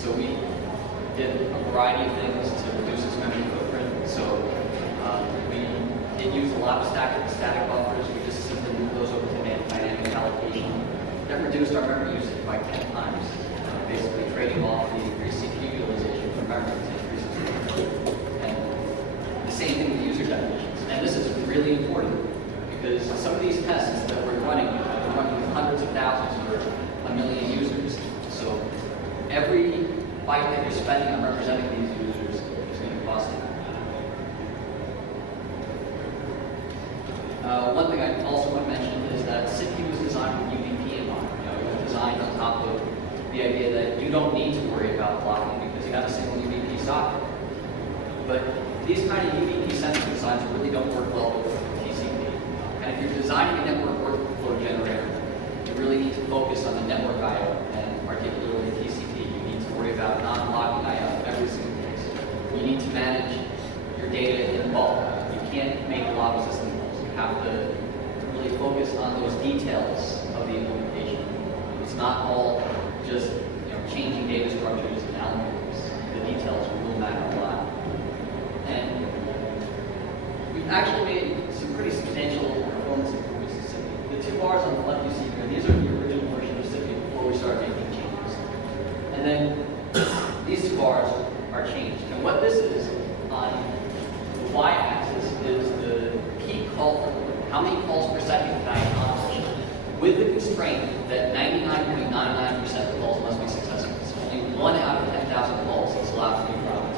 So we did a variety of things to reduce its memory footprint. So we did use a lot of static buffers. We just simply moved those over to dynamic allocation. That reduced our memory usage by 10 times, basically trading off the increased CPU utilization for memory to increase its memory. And the same thing with user definitions. And this is really important because some of these tests that we're running with hundreds of thousands or a million users. So every byte that you're spending on representing these users is going to cost you. One thing I also want to mention is that SIP was designed with UDP in mind. It was designed on top of the idea that you don't need to worry about blocking because you have a single UDP socket. But these kind of UDP-centric designs really don't work well with TCP. And if you're designing a network workflow generator, you really need to focus on the network I/O, and particularly TCP. You need to worry about non-blocking I/O every single case. You need to manage your data in bulk. You can't make log system calls. You have to really focus on those details of the implementation. It's not all just changing data structures and algorithms. The details will matter a lot. And we've actually made some pretty substantial performance improvements in SIP. The two bars on the left you see here, these are the original version of SIP before we started making changes. And then these two bars are changed. And what this is on the y-axis is the peak call frequency. How many calls per second can I accomplish with the constraint that 99.99% of calls must be successful. It's only 1 out of 10,000 calls that's allowed to be routed.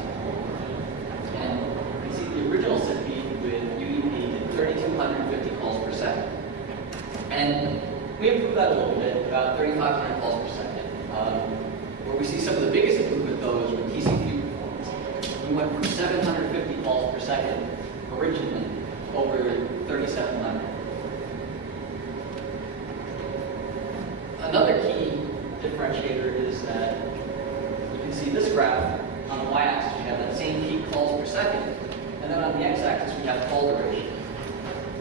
And you can see the original SIP with UDP did 3,250 calls per second. And we improved that a little bit, about 3,500 calls per second. Where we see some of the biggest improvement, though, is with TCP performance. We went from 750 calls per second originally over 3,700. Another key differentiator is that you can see this graph on the y-axis. We have that same peak calls per second, and then on the x-axis we have call duration.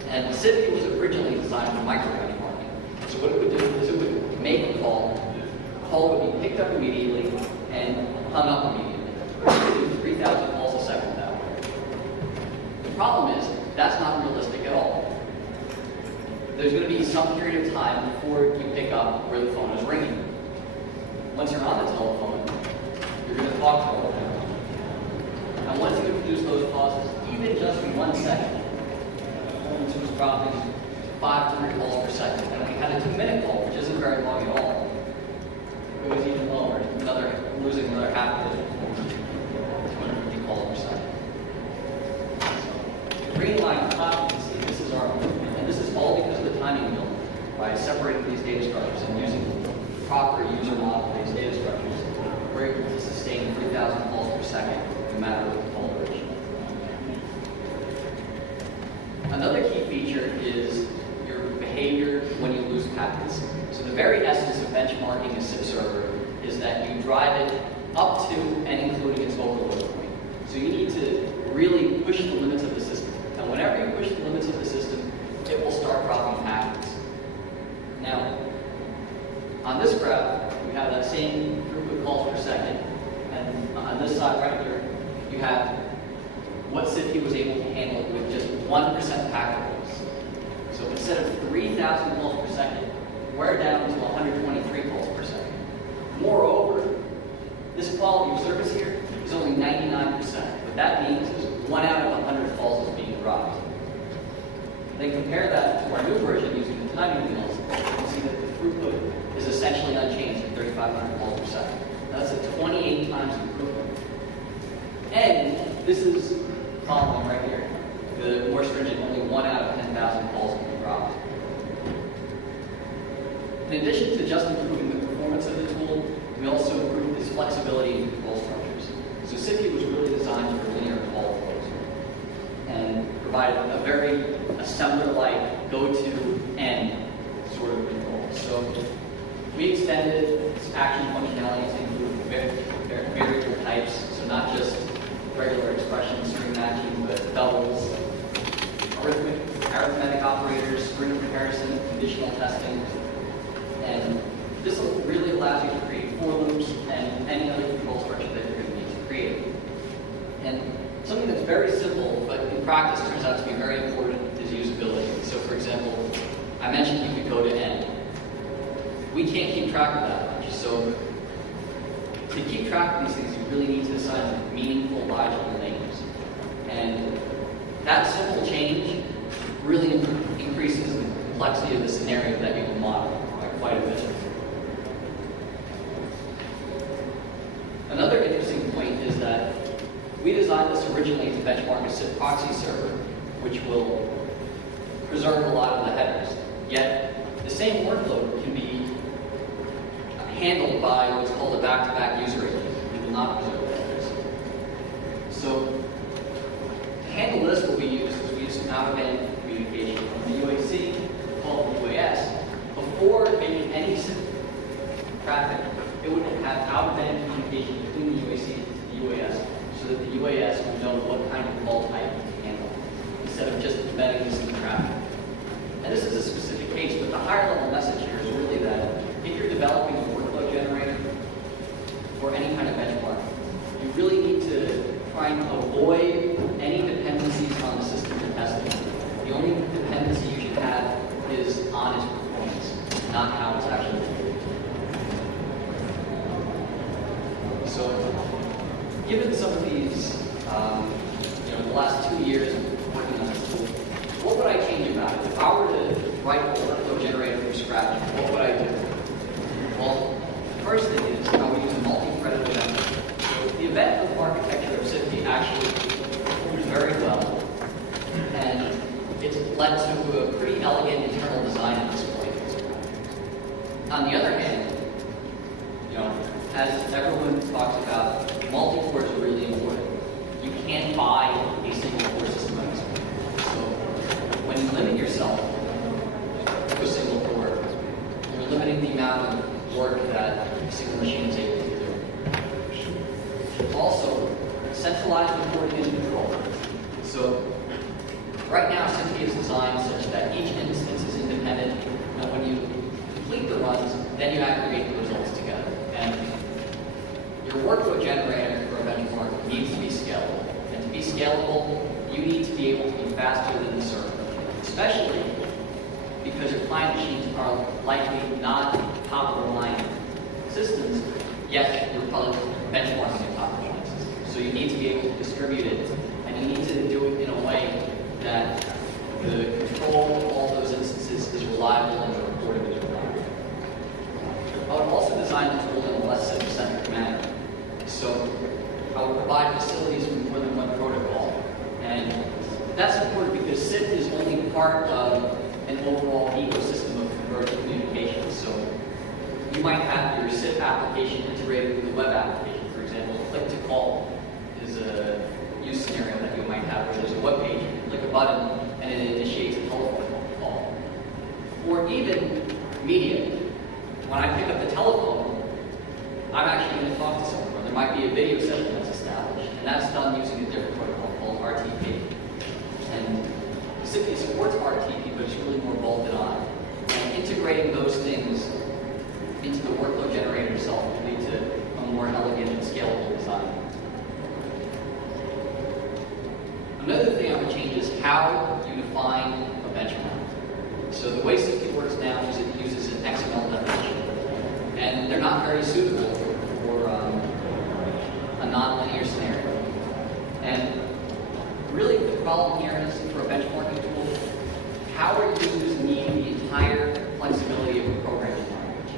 And SIP was originally designed for micro-routing marking. So what it would do is it would make a call. The call would be picked up immediately and hung up immediately. It would do 3,000 calls a second that way. The problem is that's not realistic at all. There's going to be some period of time before you pick up where the phone is ringing. Once you're on the telephone, you're going to talk to it. And once you produce those pauses, even just in 1 second, performance was dropping 500 calls per second. And if we had a 2-minute call, which isn't very long at all, it was even lower, losing another half of it, 250 calls per second. So, the green line on top, you can see this is our improvement. And this is all because of the timing wheel. By separating these data structures and using the proper user model for these data structures, we're able to sustain 3,000 calls per second no matter what the call duration. Another key feature is your behavior when you lose packets. So the very essence of benchmarking a SIP server is that you drive it up to and including its local load point. So you need to really push the limits of the system. And whenever you push the limits of the system, it will start dropping packets. Now, on this graph, we have that same throughput calls per second, and on this side right here, you have what SIP was able to handle with just 1% packet loss. So instead of 3,000 calls per second, we're down to 123 calls per second. Moreover, this quality of service here is only 99%. What that means is 1 out of 100 calls is being dropped. Then compare that to our new version using the timing wheels, you can see that the throughput is essentially unchanged at 3,500 calls per second. That's a 28 times improvement. And this is following right here. The more stringent, only 1 out of 10,000 calls can be dropped. In addition to just improving the performance of the tool, we also improved its flexibility in control structures. So SIP was really designed for linear call flows and provided a very assembler-like go-to-end sort of control. So we extended its action functionality to include variable types, so not just regular expression string matching, but doubles, arithmetic operators, string comparison, conditional testing, and this really allows you to create for loops and any other control very simple, but in practice turns out to be very important, is usability. So for example, I mentioned you could go to N. We can't keep track of that much. So to keep track of these things, you really need to assign meaningful, logical names. And that simple change really increases the complexity of the scenario that you can model by quite a bit. Another interesting point is that we designed this originally to benchmark a SIP proxy server, which will preserve a lot of the headers. Yet, the same workload can be handled by what's called a back-to-back user agent. We will not preserve the headers. So, to handle this, what we use is we use some out-of-band communication from the UAC, called the UAS. Before making any SIP traffic, it would have out-of-band communication between the UAC and the UAS, so that the UAS would know what kind of call type to handle, instead of just embedding this in the traffic. And this is a specific case, but the higher level message here is really that if you're developing a workload generator or any kind of benchmark, you really need to try and avoid any dependencies on the system you're testing. The only dependency you should have is on its performance, not how it's actually delivered. So, given some of these, the last 2 years of working on this tool, what would I change about it? If I were to write a workload generator from scratch, what would I do? Well, the first thing is I would use a multi-threaded event. So the event loop architecture of SIP actually performs very well, and it's led to a pretty elegant internal design at this point. On the other hand, as everyone talks about, multi-cores are really important. You can't buy a single core system at this point. So when you limit yourself to a single core, you're limiting the amount of work that a single machine is able to do. Also, centralized reporting and control. So right now, SIP is designed such that each instance is independent, and when you complete the runs, then you aggregate the results together. And your workload generator for a benchmark needs to be scalable. And to be scalable, you need to be able to be faster than the server, especially because your client machines are likely not top-of-the-line systems, yet you're probably benchmarking a top-of-the-line system. So you need to be able to distribute it, and you need to do it in a way that the control of all those instances is reliable and the reporting is reliable. I would also design the tool in a less SIP-centric manner. So I would provide facilities with more than one protocol. And that's important because SIP is only part of an overall ecosystem of converged communications. So you might have your SIP application integrated with a web application. For example, click to call is a use scenario that you might have where there's a web page, you click a button, and it initiates a telephone call. Or even media. When I pick up the telephone, I'm actually going to talk to someone. There might be a video session that's established, and that's done using a different protocol called RTP. And SIP supports RTP, but it's really more bolted on. And integrating those things into the workload generator itself will lead to a more elegant and scalable design. Another thing I would change is how you define a benchmark. So the way SIP works now is it uses an XML definition, and they're not very suitable for a nonlinear scenario. And really the problem here is for a benchmarking tool, power users need the entire flexibility of a programming language,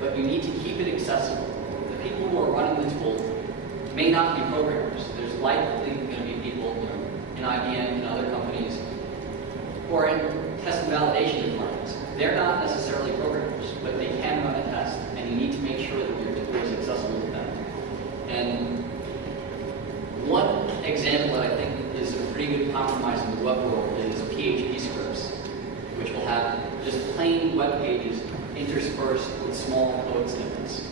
but you need to keep it accessible. The people who are running the tool may not be programmers. There's likely going to be people in IBM and other companies who are in test and validation departments. They're not necessarily programmers, but they can run a test, and you need to make sure that your tool is accessible to them. And one example that I think is a pretty good compromise in the web world is PHP scripts, which will have just plain web pages interspersed with small code snippets.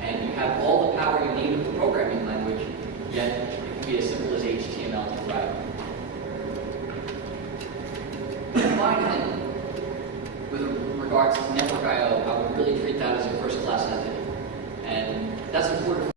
And you have all the